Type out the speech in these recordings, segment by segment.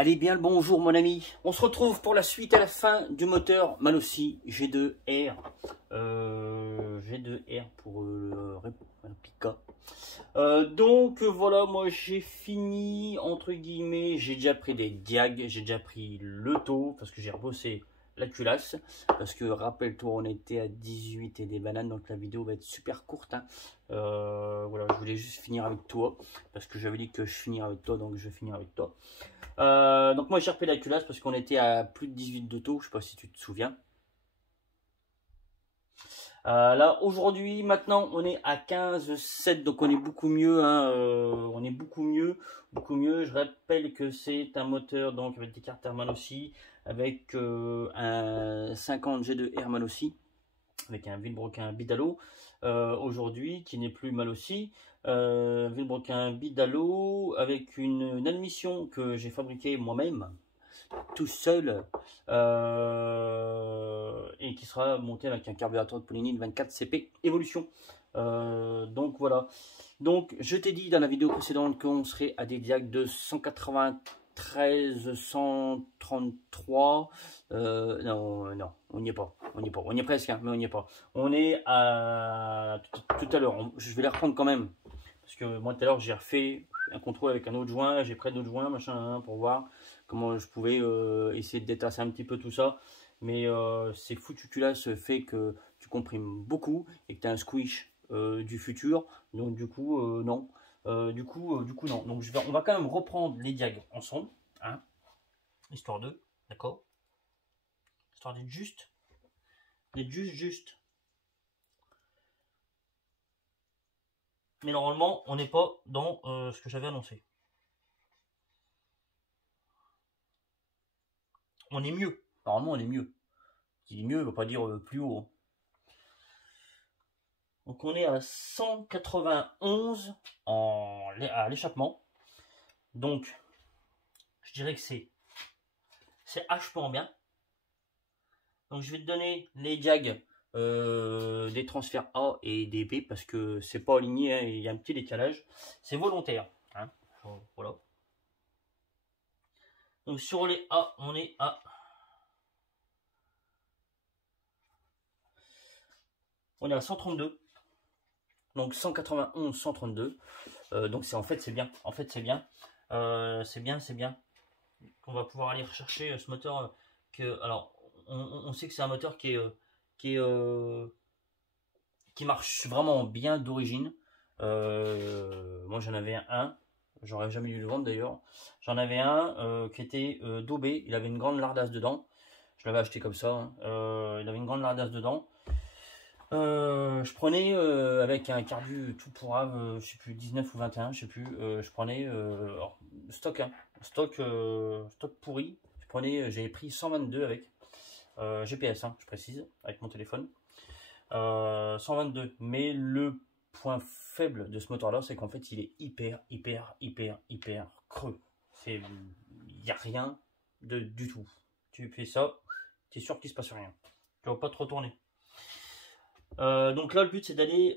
Allez bien le bonjour mon ami, on se retrouve pour la suite à la fin du moteur Malossi G2R. G2R pour le réplica. Donc voilà, moi j'ai fini entre guillemets, j'ai déjà pris des diags, j'ai déjà pris le taux parce que j'ai rebossé la culasse, parce que rappelle-toi on était à 18 et des bananes, donc la vidéo va être super courte, hein. Voilà, je voulais juste finir avec toi parce que j'avais dit que je finirais avec toi, donc je vais finir avec toi. Donc moi j'ai repris la culasse parce qu'on était à plus de 18 de taux, je sais pas si tu te souviens. Là aujourd'hui maintenant on est à 15,7, donc on est beaucoup mieux, hein, on est beaucoup mieux. Je rappelle que c'est un moteur donc avec des carters Malossi, avec un 50 G2R Malossi, avec un Villebroquin Bidalo aujourd'hui qui n'est plus Malossi, Villebroquin Bidalo avec une admission que j'ai fabriquée moi-même tout seul, et qui sera monté avec un carburateur de Polynic 24 CP Evolution. Donc voilà, donc je t'ai dit dans la vidéo précédente qu'on serait à des diags de 193, 133, non, on n'y est pas, on y est presque, hein, mais on n'y est pas. On est à tout à l'heure, je vais les reprendre quand même, parce que moi tout à l'heure j'ai refait un contrôle avec un autre joint, j'ai pris d'autres joints, machin, pour voir comment je pouvais essayer de détasser un petit peu tout ça. Mais c'est foutu culasse fait que tu comprimes beaucoup et que tu as un squish du futur. Donc du coup, non. Du coup, non. Donc on va quand même reprendre les diags ensemble, hein, histoire de, d'accord, histoire d'être juste. Juste. Mais normalement, on n'est pas dans ce que j'avais annoncé. On est mieux. Normalement, on est mieux. Qui dit mieux, ne veut pas dire plus haut, hein. Donc on est à 191 à l'échappement. Donc je dirais que c'est hachement bien. Donc je vais te donner les diags des transferts A et des B parce que c'est pas aligné, hein, il y a un petit décalage. C'est volontaire, hein. Voilà. Donc sur les A, on est à 132. Donc 191, 132. Donc c'est c'est bien. En fait c'est bien. C'est bien. On va pouvoir aller rechercher ce moteur que, alors on sait que c'est un moteur qui marche vraiment bien d'origine. Moi j'en avais un, j'aurais jamais dû le vendre d'ailleurs. J'en avais un qui était daubé, il avait une grande lardasse dedans. Je l'avais acheté comme ça, hein. Il avait une grande lardasse dedans. Je prenais avec un carbu tout pourrave, je sais plus, 19 ou 21, je sais plus, je prenais stock, hein, stock pourri. J'avais pris 122 avec GPS, hein, je précise, avec mon téléphone, 122. Mais le point faible de ce moteur là, c'est qu'en fait il est hyper creux. Il n'y a rien du tout. Tu fais ça, tu es sûr qu'il se passe rien, tu vas pas te retourner. Donc là le but c'est d'aller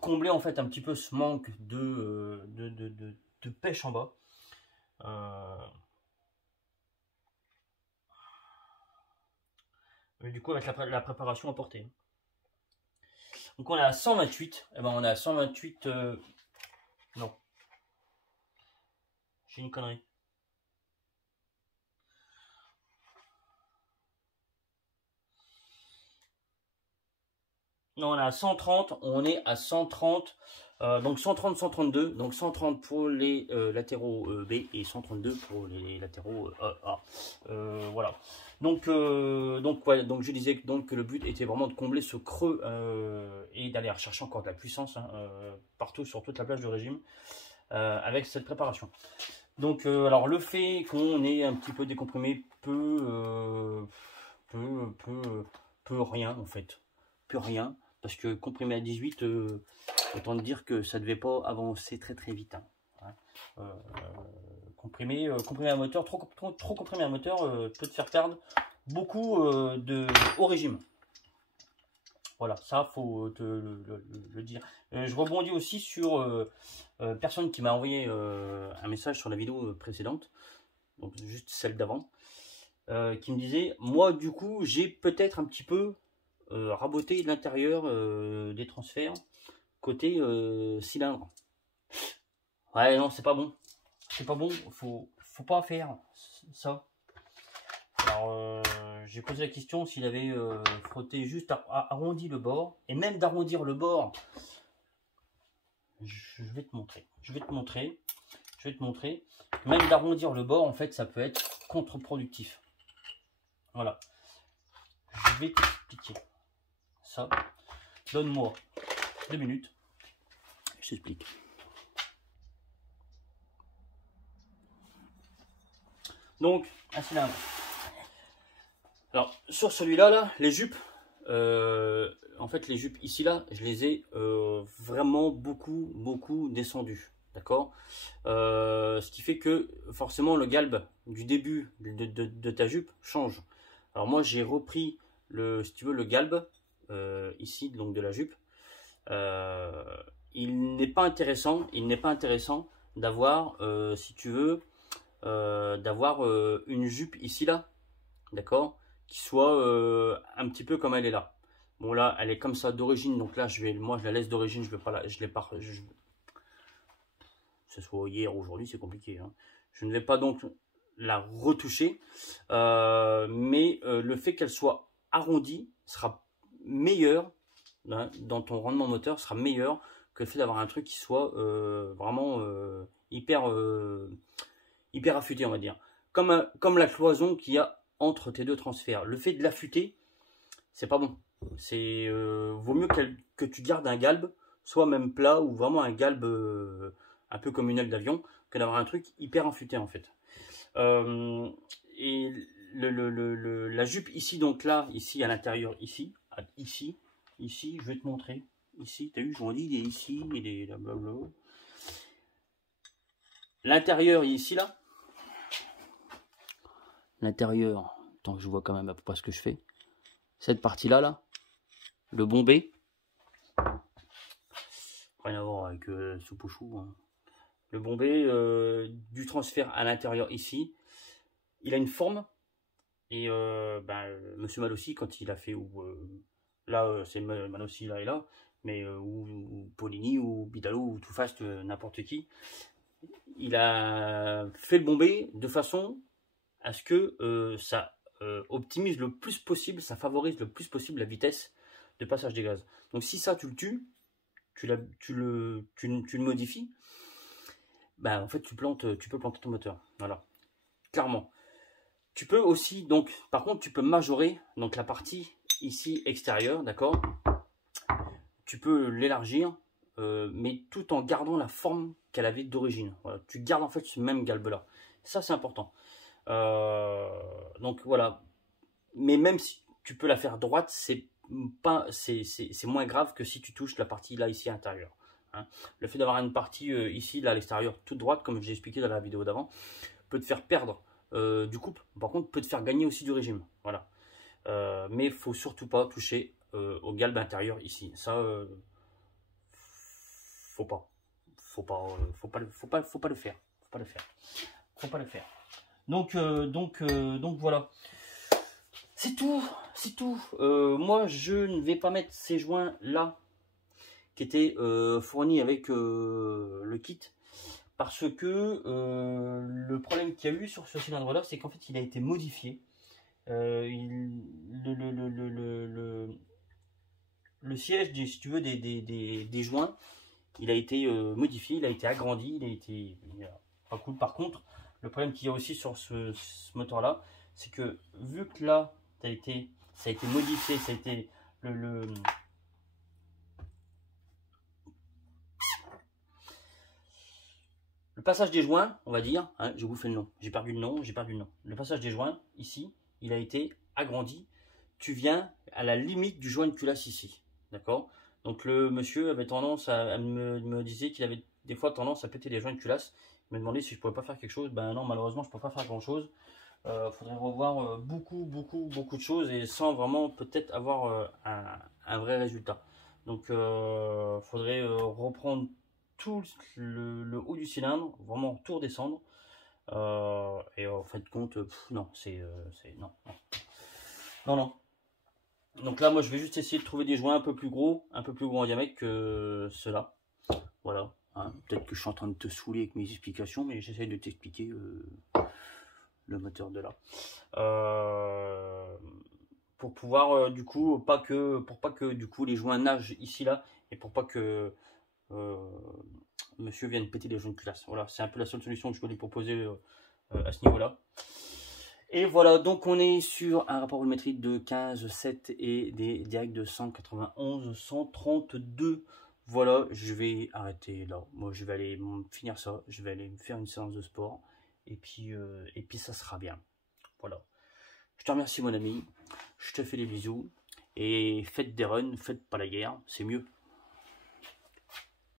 combler en fait un petit peu ce manque de pêche en bas. Mais du coup avec la préparation apportée. Donc on est à 128. Et ben on est à 128. Non. J'ai une connerie. Non, on est à 130, on est à 130, donc 130, 132, donc 130 pour les latéraux B et 132 pour les latéraux A. Voilà. Donc je disais donc que le but était vraiment de combler ce creux et d'aller rechercher encore de la puissance, hein, partout sur toute la plage de régime avec cette préparation. Donc alors le fait qu'on ait un petit peu décomprimé peu rien en fait, peu rien. Parce que comprimé à 18, autant te dire que ça ne devait pas avancer très vite, hein. Comprimer un moteur, trop comprimer un moteur peut te faire perdre beaucoup au régime. Voilà, ça faut te le dire. Je rebondis aussi sur personne qui m'a envoyé un message sur la vidéo précédente. donc juste celle d'avant, qui me disait, moi du coup j'ai peut-être un petit peu raboté l'intérieur des transferts côté cylindre. Ouais, non, c'est pas bon. C'est pas bon, faut pas faire ça. Alors, j'ai posé la question s'il avait frotté juste arrondi le bord. Et même d'arrondir le bord, je vais te montrer. Je vais te montrer. Même d'arrondir le bord, en fait, ça peut être contre-productif. Voilà. Je vais t'expliquer ça. Donne-moi 2 minutes. Je t'explique. Donc, un cylindre. Alors, sur celui-là, là, les jupes, en fait, les jupes ici, là, je les ai vraiment beaucoup descendues. D'accord, ce qui fait que forcément le galbe du début de ta jupe change. Alors moi j'ai repris si tu veux, le galbe ici donc de la jupe. Il n'est pas intéressant d'avoir si tu veux d'avoir une jupe ici là, d'accord, qui soit un petit peu comme elle est là. Bon là elle est comme ça d'origine, donc là moi je la laisse d'origine, je vais pas je l'ai pas, que ce soit hier ou aujourd'hui, c'est compliqué, hein. Je ne vais pas donc la retoucher, mais le fait qu'elle soit arrondie sera meilleur, hein, dans ton rendement moteur, sera meilleur que le fait d'avoir un truc qui soit vraiment hyper affûté, on va dire. Comme la cloison qu'il y a entre tes deux transferts. Le fait de l'affûter, c'est pas bon. Vaut mieux que tu gardes un galbe, soit même plat ou vraiment un galbe un peu comme une aile d'avion, que d'avoir un truc hyper affûté en fait. Et la jupe ici, donc là, ici à l'intérieur, ici, je vais te montrer. Ici, tu as vu, je m'en dis, il est ici, il est là, blablabla. L'intérieur ici, là. L'intérieur, tant que je vois quand même à peu près ce que je fais. Cette partie-là, là, le bombé. Rien à voir avec soupe au chou, hein. Le bombé du transfert à l'intérieur ici, il a une forme. Et Monsieur Malossi, quand il a fait, là c'est Malossi là et là, mais ou Polini ou Bidalo ou tout fast, n'importe qui, il a fait le bombé de façon à ce que ça optimise le plus possible, ça favorise le plus possible la vitesse de passage des gaz. Donc si ça tu le tues, tu le modifies, en fait tu peux planter ton moteur. Voilà, clairement. Tu peux aussi, donc, par contre, tu peux majorer donc la partie ici extérieure, d'accord. Tu peux l'élargir, mais tout en gardant la forme qu'elle avait d'origine. Voilà, tu gardes en fait ce même galbe là. Ça, c'est important. Donc voilà. Mais même si tu peux la faire droite, c'est moins grave que si tu touches la partie là ici intérieure, hein. Le fait d'avoir une partie ici là à l'extérieur toute droite, comme j'ai expliqué dans la vidéo d'avant, peut te faire perdre du couple. Par contre, peut te faire gagner aussi du régime. Voilà. Mais il faut surtout pas toucher au galbe intérieur ici. Ça, faut pas le faire. Faut pas le faire. Donc voilà. C'est tout. Moi, je ne vais pas mettre ces joints là qui étaient fournis avec le kit. Parce que le problème qu'il y a eu sur ce cylindre là, c'est qu'en fait il a été modifié. Le siège si tu veux, des joints, il a été modifié, il a été agrandi, pas cool. Par contre, le problème qu'il y a aussi sur ce moteur là, c'est que vu que là ça a été modifié, ça a été le passage des joints, on va dire, hein, j'ai bouffé le nom, j'ai perdu le nom. Le passage des joints, ici, il a été agrandi. Tu viens à la limite du joint de culasse ici, d'accord. Donc le monsieur avait tendance me disait qu'il avait des fois tendance à péter les joints de culasse. Il me demandait si je pouvais pas faire quelque chose. Ben non, malheureusement, je peux pas faire grand chose. Faudrait revoir beaucoup de choses et sans vraiment peut-être avoir un vrai résultat. Donc faudrait reprendre tout le haut du cylindre, vraiment tout redescendre Et en fin de compte, non, non, non, non, non. Donc là, moi, je vais juste essayer de trouver des joints un peu plus gros en diamètre que ceux-là. Voilà. Hein. Peut-être que je suis en train de te saouler avec mes explications, mais j'essaie de t'expliquer le moteur de là. Pour pouvoir du coup pour pas que du coup les joints nagent ici là et pour pas que monsieur vienne péter les joints de culasse. Voilà, c'est un peu la seule solution que je peux lui proposer à ce niveau là. Et voilà, donc on est sur un rapport volumétrique de 15,7 et des directs de 191, 132. Voilà, je vais arrêter là. Moi, je vais aller finir ça. Je vais aller me faire une séance de sport. Et puis ça sera bien. Voilà. Je te remercie, mon ami. Je te fais des bisous. Et faites des runs, faites pas la guerre. C'est mieux.